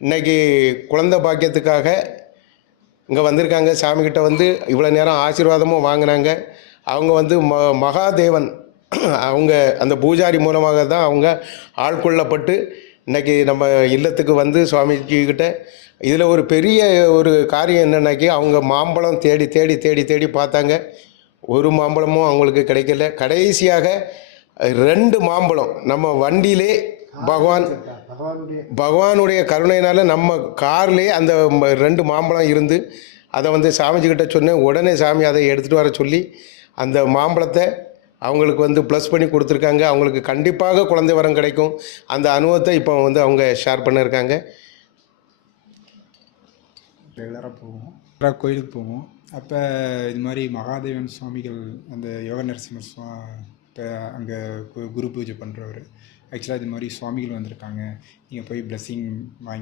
இன்றைக்கி குழந்தை பாக்கியத்துக்காக இங்கே வந்திருக்காங்க. சாமிக்கிட்ட வந்து இவ்வளோ நேரம் ஆசீர்வாதமும் வாங்கினாங்க. அவங்க வந்து மகாதேவன் அவங்க அந்த பூஜாரி மூலமாக தான் அவங்க ஆட்கொள்ளப்பட்டு இன்றைக்கி நம்ம இல்லத்துக்கு வந்து சுவாமிஜிக்கிட்ட இதில் ஒரு பெரிய ஒரு காரியம் என்னன்னாக்கி அவங்க மாம்பழம் தேடி தேடி தேடி தேடி பார்த்தாங்க. ஒரு மாம்பழமும் அவங்களுக்கு கிடைக்கல. கடைசியாக 2 மாம்பழம் நம்ம வண்டியிலே பகவானுடைய கருணையினால் நம்ம கார்லேயே அந்த 2 மாம்பழம் இருந்து அதை வந்து சாமிஜிக்கிட்ட சொன்னேன். உடனே சாமி அதை எடுத்துகிட்டு வர சொல்லி அந்த மாம்பழத்தை அவங்களுக்கு வந்து ப்ளஸ் பண்ணி கொடுத்துருக்காங்க. அவங்களுக்கு கண்டிப்பாக குழந்தை வரம் கிடைக்கும். அந்த அனுபவத்தை இப்போ வந்து அவங்க ஷேர் பண்ணியிருக்காங்க. ரெகுலராக போவோம், கோயிலுக்கு போவோம். அப்போ இது மாதிரி மகாதேவன் சுவாமிகள் அந்த யோக நரசிம்மர் இப்போ அங்கே குரு பூஜை பண்ணுறவர் ஆக்சுவலாக இது மாதிரி சுவாமிகள் வந்திருக்காங்க, நீங்கள் போய் பிளெஸ்ஸிங் வாங்கி